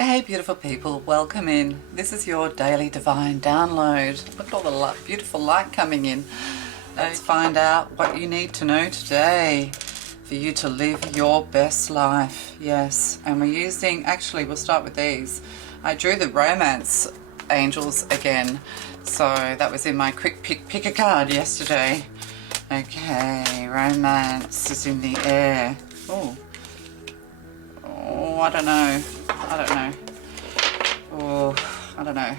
Hey beautiful people, welcome in. This is your daily divine download. Look at all the beautiful light coming in. Let's find out what you need to know today for you to live your best life. Yes, and we're using, actually we'll start with these. I drew the romance angels again. So that was in my quick pick a card yesterday. Okay, romance is in the air. Oh, I don't know. Oh, I don't know.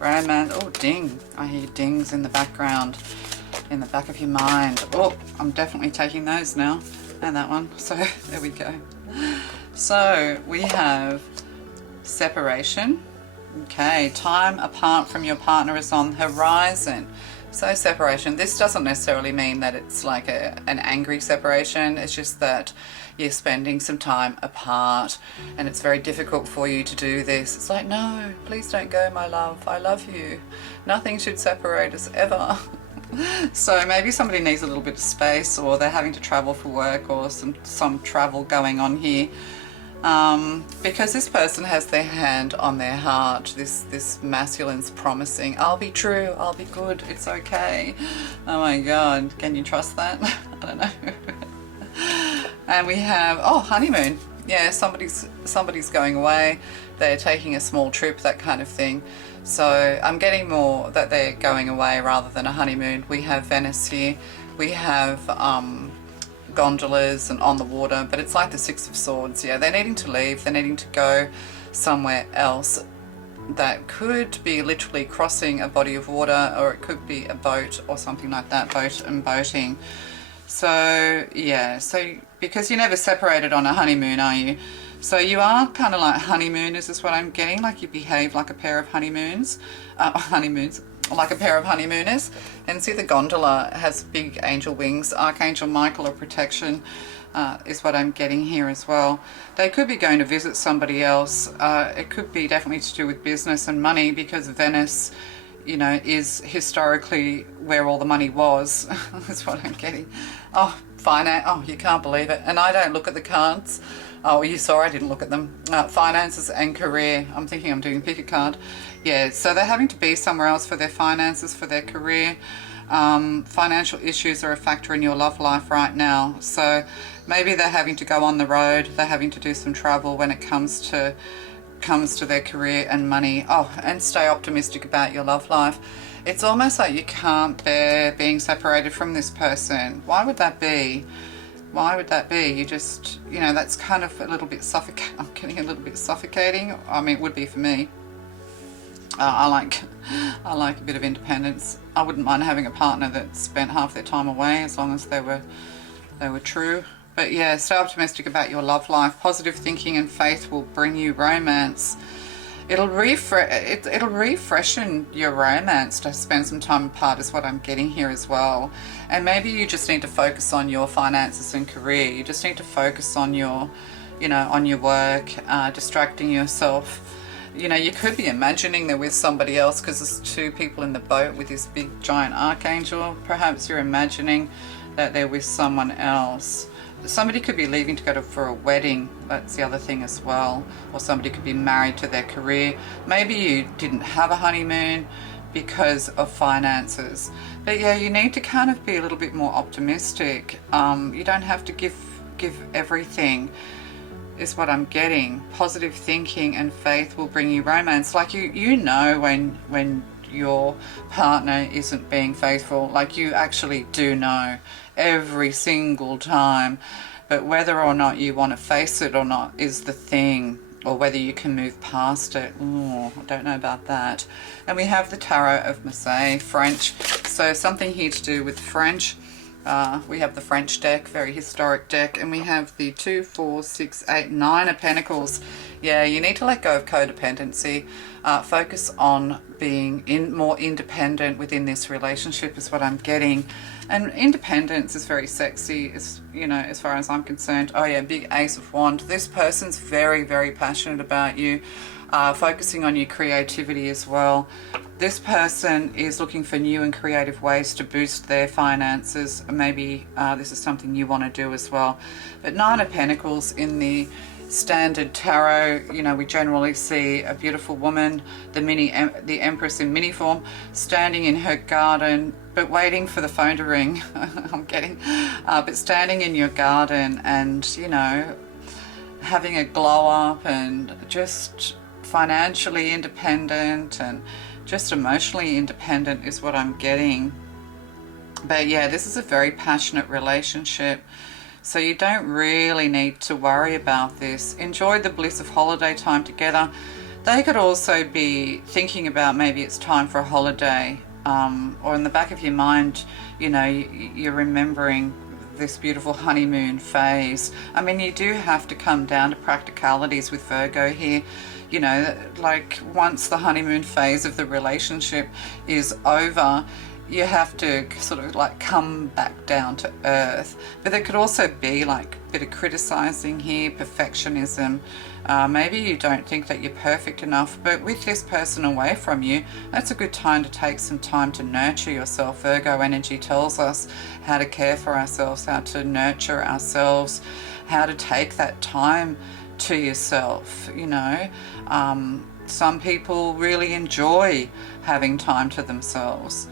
Romance. Oh, ding. I hear dings in the background, in the back of your mind. Oh, I'm definitely taking those now. And that one. So there we go. So we have separation. Okay, time apart from your partner is on the horizon. So separation, this doesn't necessarily mean that it's like an angry separation. It's just that you're spending some time apart and it's very difficult for you to do this. It's like, no, please don't go, my love. I love you. Nothing should separate us ever. So maybe somebody needs a little bit of space, or they're having to travel for work, or some travel going on here. Because this person has their hand on their heart. This masculine's promising, I'll be true, I'll be good, it's okay. Oh my God, can you trust that? I don't know. And we have, oh, honeymoon. Yeah, somebody's going away. They're taking a small trip, that kind of thing. So I'm getting more that they're going away rather than a honeymoon. We have Venice here. We have gondolas and on the water, but it's like the Six of Swords. Yeah, they're needing to leave. They're needing to go somewhere else. That could be literally crossing a body of water, or it could be a boat or something like that, boat and boating. So yeah, so because you're never separated on a honeymoon, are you? So you are kind of like honeymooners is what I'm getting, like you behave like a pair of honeymoons, like a pair of honeymooners. And see, the gondola has big angel wings, Archangel Michael of protection is what I'm getting here as well. They could be going to visit somebody else. It could be definitely to do with business and money, because Venice, you know, is historically where all the money was. That's what I'm getting. Oh, finance. Oh, you can't believe it. And I don't look at the cards. Oh, you saw I didn't look at them. Finances and career. I'm thinking I'm doing pick a card. Yeah, so they're having to be somewhere else for their finances, for their career. Financial issues are a factor in your love life right now. So maybe they're having to go on the road. They're having to do some travel when it comes to their career and money. Oh, and stay optimistic about your love life. It's almost like you can't bear being separated from this person. Why would that be? Why would that be? You just, you know, that's kind of a little bit suffocating. I'm getting a little bit suffocating. I mean, it would be for me. I like a bit of independence. I wouldn't mind having a partner that spent half their time away, as long as they were true. But yeah, stay optimistic about your love life. Positive thinking and faith will bring you romance. It'll refreshen your romance to spend some time apart, is what I'm getting here as well. And maybe you just need to focus on your finances and career. You just need to focus on your, you know, on your work, distracting yourself. You know, you could be imagining they're with somebody else because there's two people in the boat with this big giant archangel. Perhaps you're imagining that they're with someone else. Somebody could be leaving to go for a wedding. That's the other thing as well. Or somebody could be married to their career. Maybe you didn't have a honeymoon because of finances. But yeah, you need to kind of be a little bit more optimistic. You don't have to give everything, is what I'm getting. Positive thinking and faith will bring you romance. Like you know when your partner isn't being faithful. Like you actually do know every single time. But whether or not you want to face it or not is the thing, or whether you can move past it. Oh, I don't know about that. And we have the Tarot of Marseille, French. So something here to do with French. We have the French deck, very historic deck, and we have the 2, 4, 6, 8, 9 of Pentacles. Yeah, you need to let go of codependency. Focus on being more independent within this relationship is what I'm getting. And independence is very sexy, you know, as far as I'm concerned. Oh yeah, big Ace of Wands. This person's very, very passionate about you. Focusing on your creativity as well. This person is looking for new and creative ways to boost their finances. Maybe this is something you want to do as well. But 9 of Pentacles in the standard tarot, you know, we generally see a beautiful woman, the Empress in mini form, standing in her garden, but waiting for the phone to ring. I'm getting, but standing in your garden and, you know, having a glow up and just financially independent and just emotionally independent is what I'm getting. But yeah, this is a very passionate relationship. So you don't really need to worry about this. Enjoy the bliss of holiday time together. They could also be thinking about maybe it's time for a holiday, or in the back of your mind, you know, you're remembering this beautiful honeymoon phase. I mean, you do have to come down to practicalities with Virgo here. You know, like once the honeymoon phase of the relationship is over, you have to sort of like come back down to earth. But there could also be like a bit of criticizing here, perfectionism. Maybe you don't think that you're perfect enough, but with this person away from you, that's a good time to take some time to nurture yourself. Virgo energy tells us how to care for ourselves, how to nurture ourselves, how to take that time to yourself, you know. Some people really enjoy having time to themselves.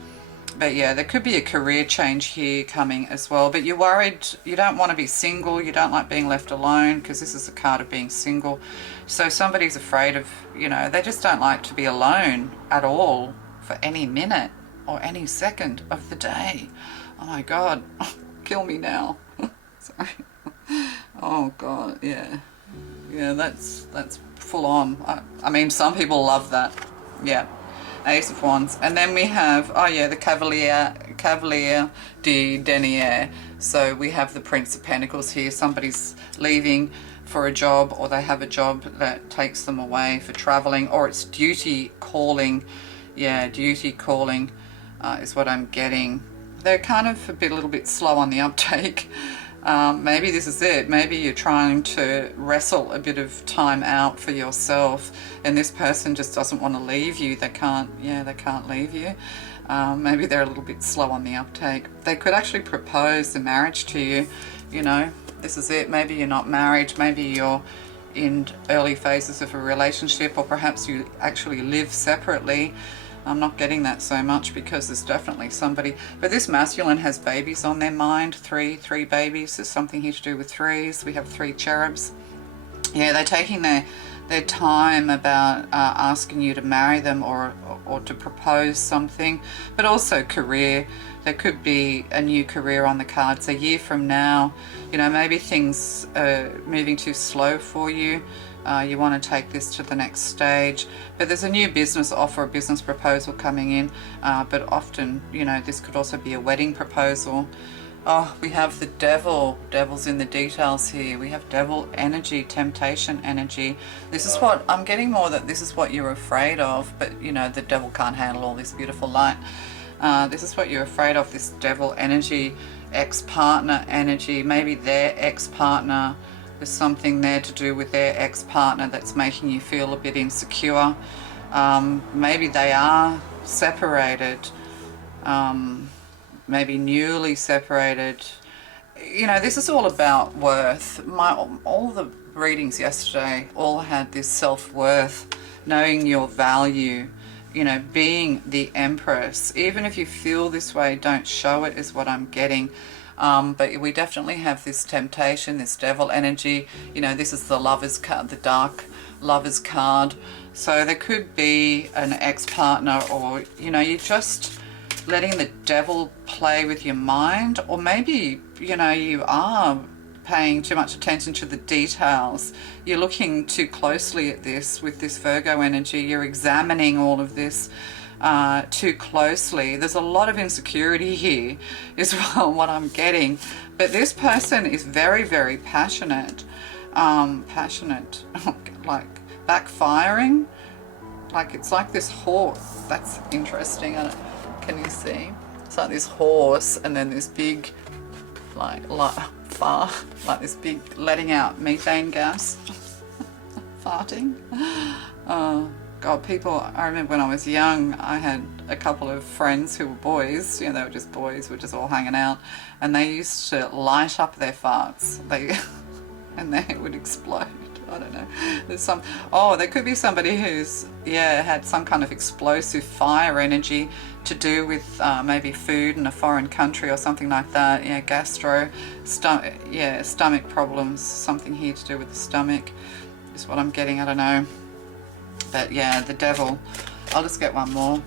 But yeah, there could be a career change here coming as well. But you're worried, you don't want to be single, you don't like being left alone, because this is a card of being single. So somebody's afraid of, you know, they just don't like to be alone at all for any minute or any second of the day. Oh my God, kill me now. Sorry. Oh God, yeah. Yeah, that's full on. I mean, some people love that. Yeah. Ace of Wands. And then we have, oh yeah, the Cavalier de Denier. So we have the Prince of Pentacles here. Somebody's leaving for a job, or they have a job that takes them away for traveling, or it's duty calling. Yeah, duty calling is what I'm getting. They're kind of a little bit slow on the uptake. Maybe this is it. Maybe you're trying to wrestle a bit of time out for yourself, and this person just doesn't want to leave you. They can't leave you. Maybe they're a little bit slow on the uptake. They could actually propose the marriage to you. You know, this is it. Maybe you're not married. Maybe you're in early phases of a relationship, or perhaps you actually live separately. I'm not getting that so much, because there's definitely somebody, but this masculine has babies on their mind, three babies. There's something here to do with threes. We have 3 cherubs. Yeah, they're taking their time about asking you to marry them, or to propose something, but also career. There could be a new career on the cards a year from now. You know, maybe things are moving too slow for you. You want to take this to the next stage, but there's a new business offer, a business proposal coming in, but often, you know, this could also be a wedding proposal. Oh, we have the devil. Devil's in the details here. We have devil energy, temptation energy. This is what I'm getting more, that this is what you're afraid of, but you know, the devil can't handle all this beautiful light. This is what you're afraid of, this devil energy, ex-partner energy. Maybe their ex-partner, there's something there to do with their ex-partner that's making you feel a bit insecure. Maybe they are separated, maybe newly separated. You know, this is all about worth. All the readings yesterday all had this self-worth, knowing your value, you know, being the Empress. Even if you feel this way, don't show it, is what I'm getting. But we definitely have this temptation, this devil energy. You know, this is the Lover's card, the dark Lover's card. So there could be an ex-partner, or, you know, you're just letting the devil play with your mind. Or maybe, you know, you are paying too much attention to the details. You're looking too closely at this with this Virgo energy. You're examining all of this too closely. There's a lot of insecurity here is what I'm getting. But this person is very, very passionate. Passionate, like backfiring. Like, it's like this horse. That's interesting. Can you see? It's like this horse, and then this big, like this big letting out methane gas. Farting. God, people, I remember when I was young, I had a couple of friends who were boys, you know, they were just boys, we were just all hanging out, and they used to light up their farts, and they would explode. I don't know. There's some, oh, there could be somebody who's, yeah, had some kind of explosive fire energy to do with maybe food in a foreign country or something like that. Yeah, stomach problems, something here to do with the stomach is what I'm getting, I don't know. But yeah, the devil. I'll just get one more.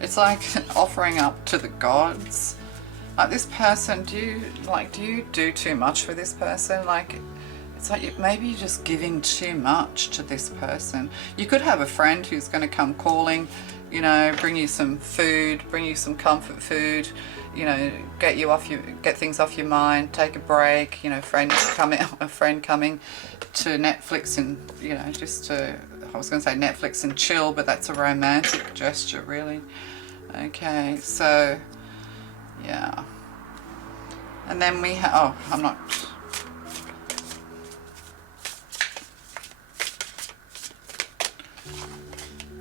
It's like offering up to the gods. Like this person, do you do too much for this person? Like, it's like maybe you're just giving too much to this person. You could have a friend who's going to come calling, you know, bring you some food, bring you some comfort food, you know, get things off your mind, take a break, you know, a friend coming to Netflix and, you know, just to, I was going to say Netflix and chill, but that's a romantic gesture, really. Okay, so yeah. And then we have, oh, I'm not,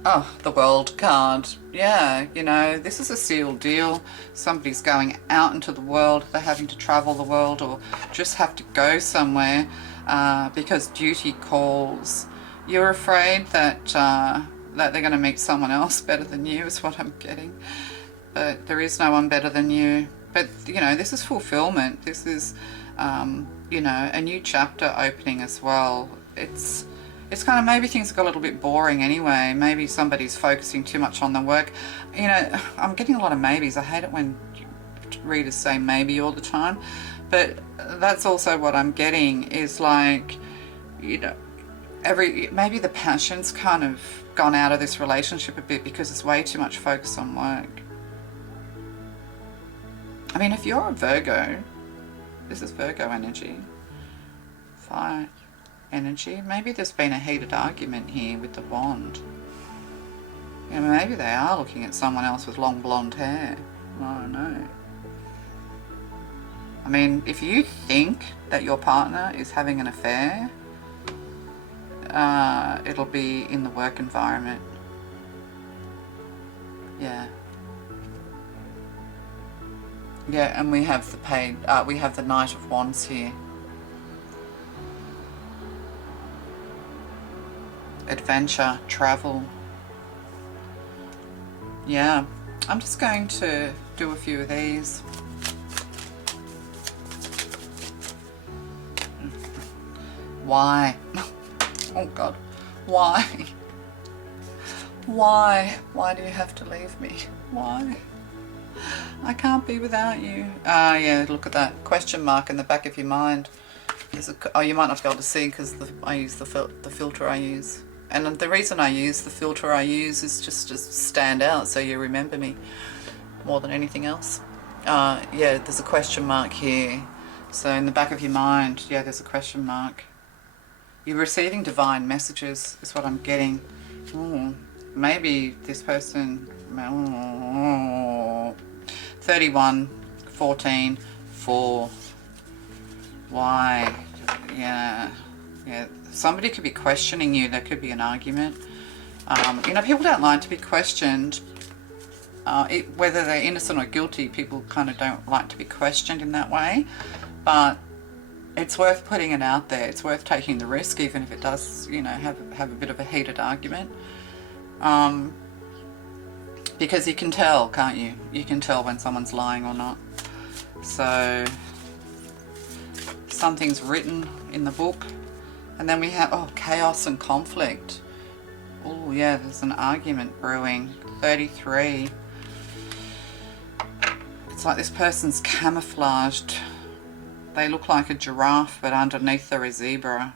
oh, the World card. Yeah, you know, this is a sealed deal. Somebody's going out into the world. They're having to travel the world or just have to go somewhere because duty calls. You're afraid that that they're going to meet someone else better than you is what I'm getting. But there is no one better than you. But, you know, this is fulfillment. This is, you know, a new chapter opening as well. It's kind of, maybe things got a little bit boring anyway. Maybe somebody's focusing too much on the work. You know, I'm getting a lot of maybes. I hate it when readers say maybe all the time. But that's also what I'm getting is like, you know, maybe the passion's kind of gone out of this relationship a bit because there's way too much focus on work. I mean, if you're a Virgo, this is Virgo energy, fire energy, maybe there's been a heated argument here with the wand. You know, maybe they are looking at someone else with long blonde hair. I don't know. I mean, if you think that your partner is having an affair, it'll be in the work environment. Yeah. Yeah, and we have we have the Knight of Wands here. Adventure, travel. Yeah, I'm just going to do a few of these. Why? Oh God, why? Why? Why do you have to leave me? Why? I can't be without you. Yeah, look at that question mark in the back of your mind. Oh, you might not be able to see because I use the filter I use. And the reason I use the filter I use is just to stand out so you remember me more than anything else. Yeah, there's a question mark here. So in the back of your mind, yeah, there's a question mark. You're receiving divine messages is what I'm getting. Ooh, maybe this person... 31, 14, 4. Why? Yeah. Somebody could be questioning you. There could be an argument. You know, people don't like to be questioned. Whether they're innocent or guilty, people kind of don't like to be questioned in that way. But it's worth putting it out there. It's worth taking the risk, even if it does, you know, have a bit of a heated argument. Because you can tell, can't you? You can tell when someone's lying or not. So something's written in the book. And then we have, oh, chaos and conflict. Oh yeah, there's an argument brewing. 33. It's like this person's camouflaged. They look like a giraffe, but underneath they're a zebra.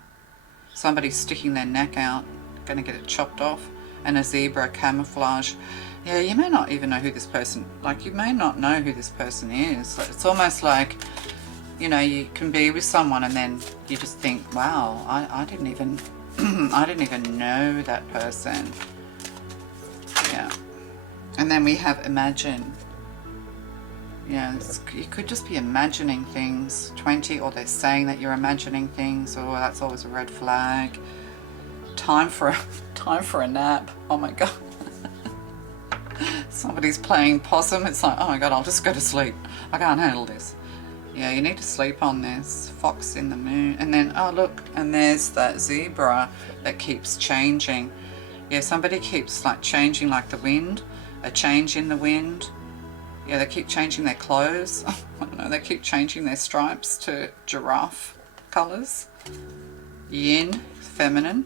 Somebody's sticking their neck out, gonna get it chopped off. And a zebra camouflage. Yeah, you may not even know who this person, like you may not know who this person is. It's almost like, you know, you can be with someone and then you just think, wow, I didn't even, I didn't even know that person. Yeah. And then we have imagine. Yeah, you could just be imagining things. 20, or they're saying that you're imagining things. Oh, that's always a red flag. Time for a nap. Oh my God. Somebody's playing possum. It's like, oh my God, I'll just go to sleep. I can't handle this. Yeah, you need to sleep on this. Fox in the moon. And then, oh look, and there's that zebra that keeps changing. Yeah, somebody keeps like changing like the wind. A change in the wind. Yeah, they keep changing their clothes. I don't know, they keep changing their stripes to giraffe colours. Yin, feminine.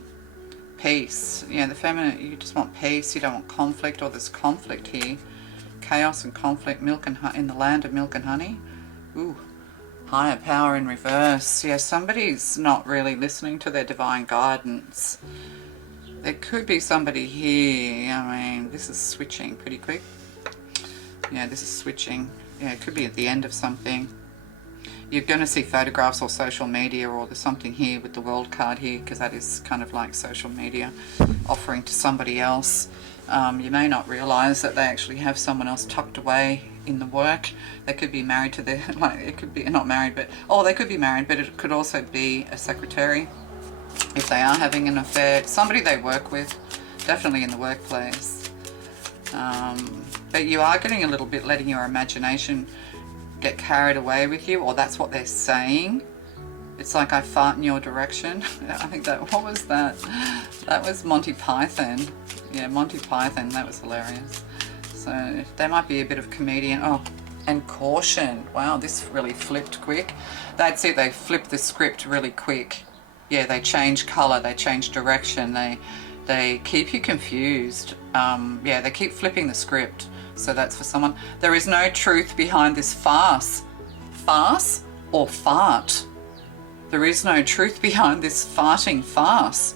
Peace. Yeah, the feminine, you just want peace. You don't want conflict, or there's conflict here. Chaos and conflict, milk and in the land of milk and honey. Ooh. Higher power in reverse. Yeah, somebody's not really listening to their divine guidance. There could be somebody here. I mean, this is switching pretty quick. Yeah, this is switching. Yeah, it could be at the end of something. You're going to see photographs or social media, or there's something here with the world card here, because that is kind of like social media offering to somebody else. You may not realize that they actually have someone else tucked away in the work. They could be married to their, like, it could be not married, but, oh, they could be married, but it could also be a secretary if they are having an affair. Somebody they work with, definitely in the workplace. But you are getting a little bit, letting your imagination get carried away with you, or that's what they're saying. It's like, I fart in your direction. I think that, what was that? That was Monty Python. Yeah, Monty Python, that was hilarious. So there might be a bit of comedian. Oh, and caution. Wow, this really flipped quick. That's it, they flipped the script really quick. Yeah, they change colour, they change direction, they keep you confused. Yeah, they keep flipping the script. So that's for someone. There is no truth behind this farce. Farce or fart? There is no truth behind this farting farce.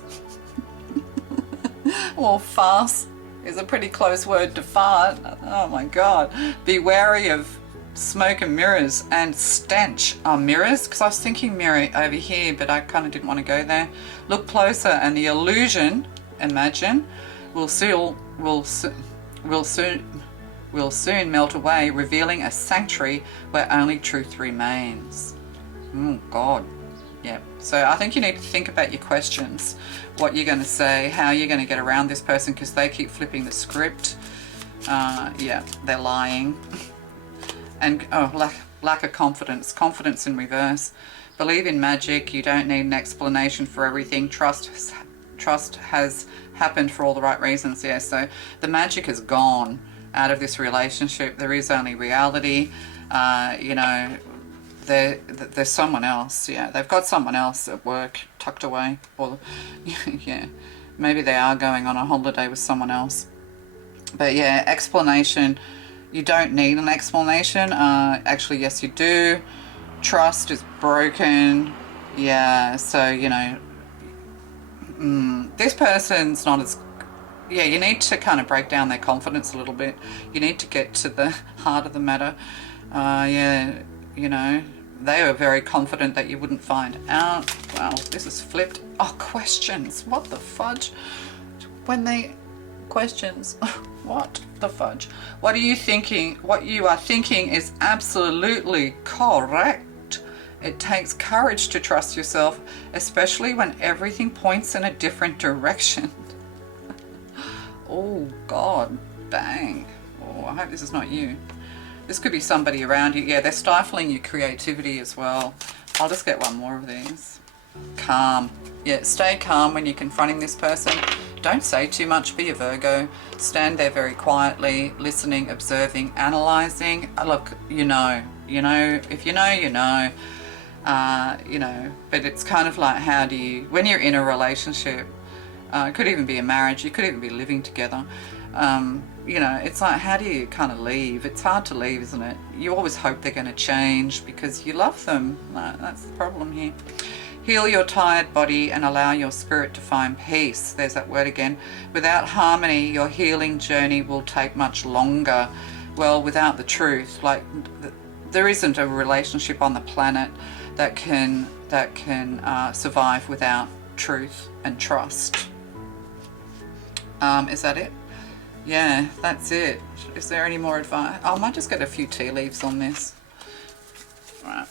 Well, farce is a pretty close word to fart. Oh my God. Be wary of smoke and mirrors and stench. Mirrors? Because I was thinking mirror over here, but I kind of didn't want to go there. Look closer and the illusion, imagine, will soon melt away, revealing a sanctuary where only truth remains. Oh God. Yeah. So I think you need to think about your questions, what you're going to say, how you're going to get around this person, because they keep flipping the script. Yeah, they're lying. And oh, lack of confidence. Confidence in reverse. Believe in magic. You don't need an explanation for everything. Trust has happened for all the right reasons. Yeah, so the magic is gone out of this relationship. There is only reality. You know, there's someone else. Yeah, they've got someone else at work tucked away, or yeah, maybe they are going on a holiday with someone else. But yeah, explanation, you don't need an explanation. Actually, yes you do. Trust is broken. Yeah, so you know, this person's not as, yeah, you need to kind of break down their confidence a little bit. You need to get to the heart of the matter. Yeah, you know, they were very confident that you wouldn't find out. Wow, this is flipped. Oh, questions. What the fudge? When they... Questions. What the fudge? What are you thinking? What you are thinking is absolutely correct. It takes courage to trust yourself, especially when everything points in a different direction. Oh, God. Bang. Oh, I hope this is not you. This could be somebody around you. Yeah, they're stifling your creativity as well. I'll just get one more of these. Calm. Yeah, stay calm when you're confronting this person. Don't say too much. Be a Virgo. Stand there very quietly, listening, observing, analysing. Look, you know, if you know, you know. You know, but it's kind of like, how do you, when you're in a relationship, it could even be a marriage, you could even be living together. You know, it's like, how do you kind of leave? It's hard to leave, isn't it? You always hope they're going to change because you love them. That's the problem here. Heal your tired body and allow your spirit to find peace. There's that word again. Without harmony, your healing journey will take much longer. Well, without the truth, like there isn't a relationship on the planet that can survive without truth and trust. Is that it? Yeah, that's it. Is there any more advice? I might just get a few tea leaves on this. Right.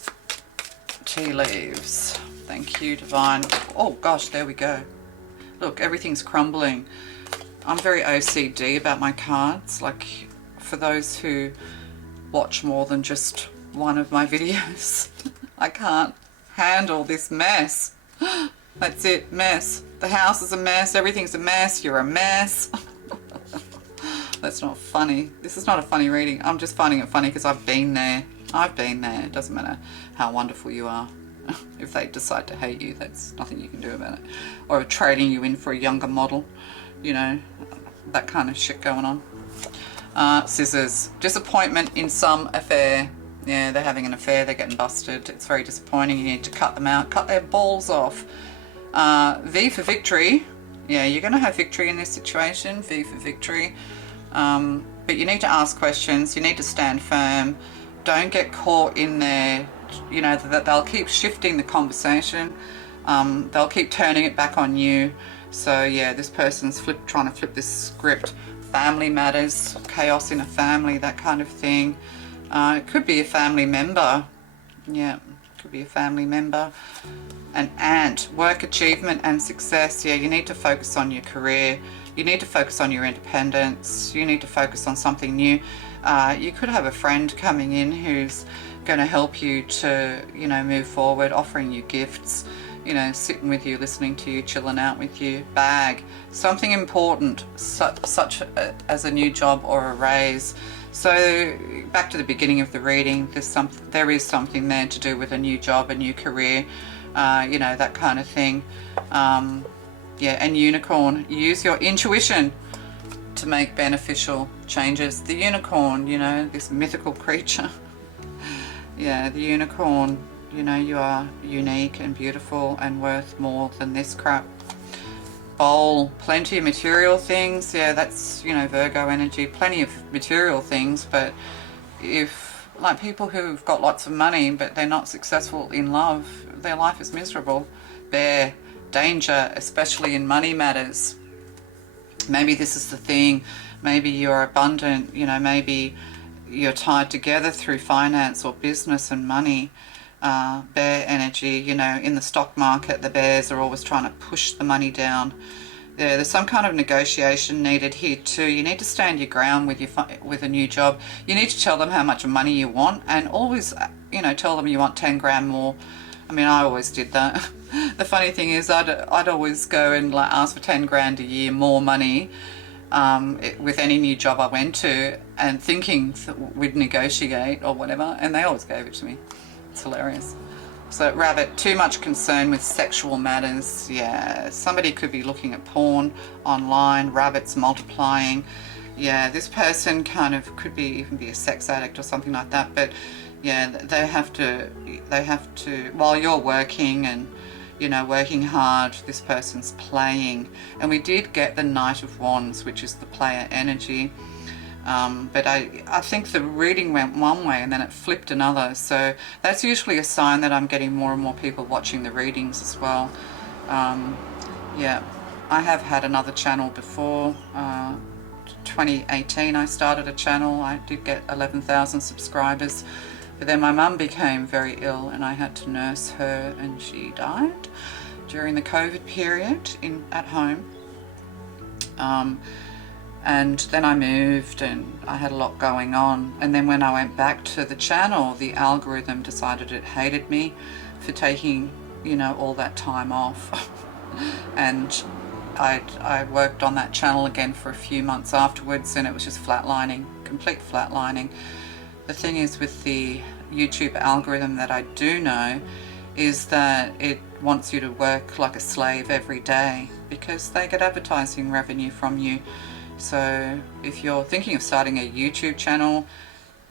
Tea leaves. Thank you, Divine. Oh gosh, there we go. Look, everything's crumbling. I'm very OCD about my cards. Like, for those who watch more than just one of my videos. I can't handle this mess. That's it, mess. The house is a mess, everything's a mess, you're a mess. That's not funny. This is not a funny reading. I'm just finding it funny because I've been there. I've been there. It doesn't matter how wonderful you are. If they decide to hate you, that's nothing you can do about it. Or trading you in for a younger model, you know, that kind of shit going on. Scissors. Disappointment in some affair. Yeah, they're having an affair, they're getting busted. It's very disappointing. You need to cut them out, cut their balls off. V for victory. Yeah, you're going to have victory in this situation. V for victory. But you need to ask questions. You need to stand firm. Don't get caught in there. You know, that they'll keep shifting the conversation. They'll keep turning it back on you. So yeah, this person's trying to flip this script. Family matters, chaos in a family, that kind of thing. It could be a family member. Yeah, could be a family member. An aunt, work achievement and success. Yeah, you need to focus on your career. You need to focus on your independence. You need to focus on something new. You could have a friend coming in who's going to help you to, you know, move forward, offering you gifts, you know, sitting with you, listening to you, chilling out with you. Bag, something important, such as a new job or a raise. So back to the beginning of the reading, there is something there to do with a new job, a new career, you know, that kind of thing. Yeah, and unicorn, use your intuition to make beneficial changes. The unicorn, you know, this mythical creature. Yeah, the unicorn, you know, you are unique and beautiful and worth more than this crap. Bowl, plenty of material things. Yeah, that's, you know, Virgo energy, plenty of material things. But if, like, people who've got lots of money but they're not successful in love, their life is miserable. Bear, danger, especially in money matters. Maybe this is the thing. Maybe you're abundant, you know, maybe you're tied together through finance or business and money. Bear energy, you know, in the stock market, the bears are always trying to push the money down. Yeah, there's some kind of negotiation needed here too. You need to stand your ground with a new job. You need to tell them how much money you want, and always, you know, tell them you want 10 grand more. I mean, I always did that. The funny thing is, I'd always go and like ask for 10 grand a year more money with any new job I went to, and thinking we'd negotiate or whatever, and they always gave it to me. It's hilarious. So rabbit, too much concern with sexual matters. Yeah, somebody could be looking at porn online, rabbits multiplying. Yeah, this person kind of could be even be a sex addict or something like that. But yeah, they have to, while you're working and, you know, working hard, this person's playing. And we did get the Knight of Wands, which is the player energy. But I think the reading went one way and then it flipped another. So that's usually a sign that I'm getting more and more people watching the readings as well. Yeah, I have had another channel before. 2018 I started a channel. I did get 11,000 subscribers. But then my mum became very ill and I had to nurse her, and she died during the COVID period at home. And then I moved and I had a lot going on. And then when I went back to the channel, the algorithm decided it hated me for taking, you know, all that time off. And I worked on that channel again for a few months afterwards, and it was just flatlining, complete flatlining. The thing is with the YouTube algorithm that I do know is that it wants you to work like a slave every day because they get advertising revenue from you. So if you're thinking of starting a YouTube channel,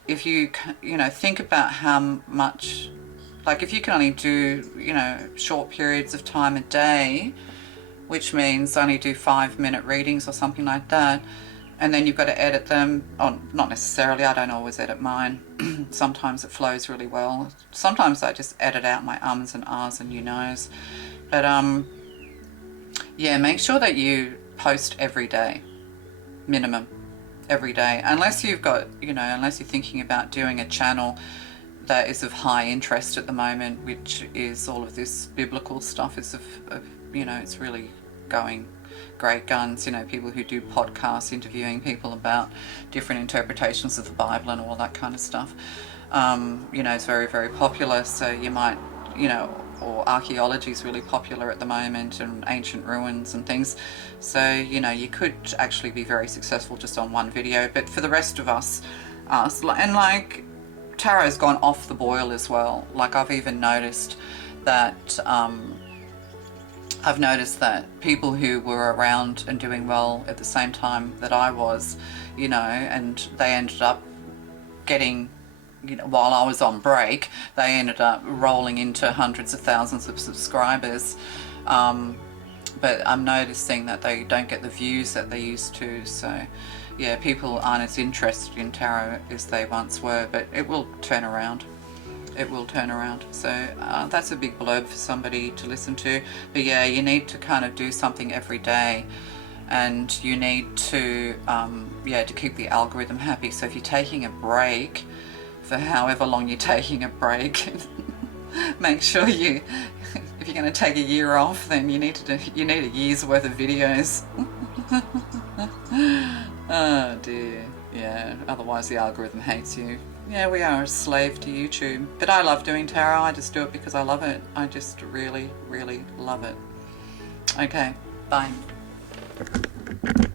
if you know, think about how much, like if you can only do, you know, short periods of time a day, which means only do 5-minute readings or something like that, and then you've got to edit them, or not necessarily, I don't always edit mine. Sometimes it flows really well. Sometimes I just edit out my ums and ahs and you knows. But yeah, make sure that you post every day. Minimum every day, unless you've got, you know, unless you're thinking about doing a channel that is of high interest at the moment, which is all of this biblical stuff is of you know, it's really going great guns, you know, people who do podcasts interviewing people about different interpretations of the Bible and all that kind of stuff. You know, it's very, very popular, so you might, you know, or archaeology is really popular at the moment, and ancient ruins and things. So, you know, you could actually be very successful just on one video. But for the rest of us, and like, tarot's gone off the boil as well. Like, I've even noticed that, people who were around and doing well at the same time that I was, you know, and they ended up getting, you know, while I was on break, they ended up rolling into hundreds of thousands of subscribers. But I'm noticing that they don't get the views that they used to. So yeah, people aren't as interested in tarot as they once were, but it will turn around. It will turn around. So that's a big blurb for somebody to listen to. But yeah, you need to kind of do something every day, and you need to to keep the algorithm happy. So if you're taking a break, for however long you're taking a break, make sure you, if you're going to take a year off, then you need a year's worth of videos. Oh dear. Yeah, otherwise the algorithm hates you. Yeah, we are a slave to YouTube. But I love doing tarot. I just do it because I love it. I just really, really love it. Okay, bye.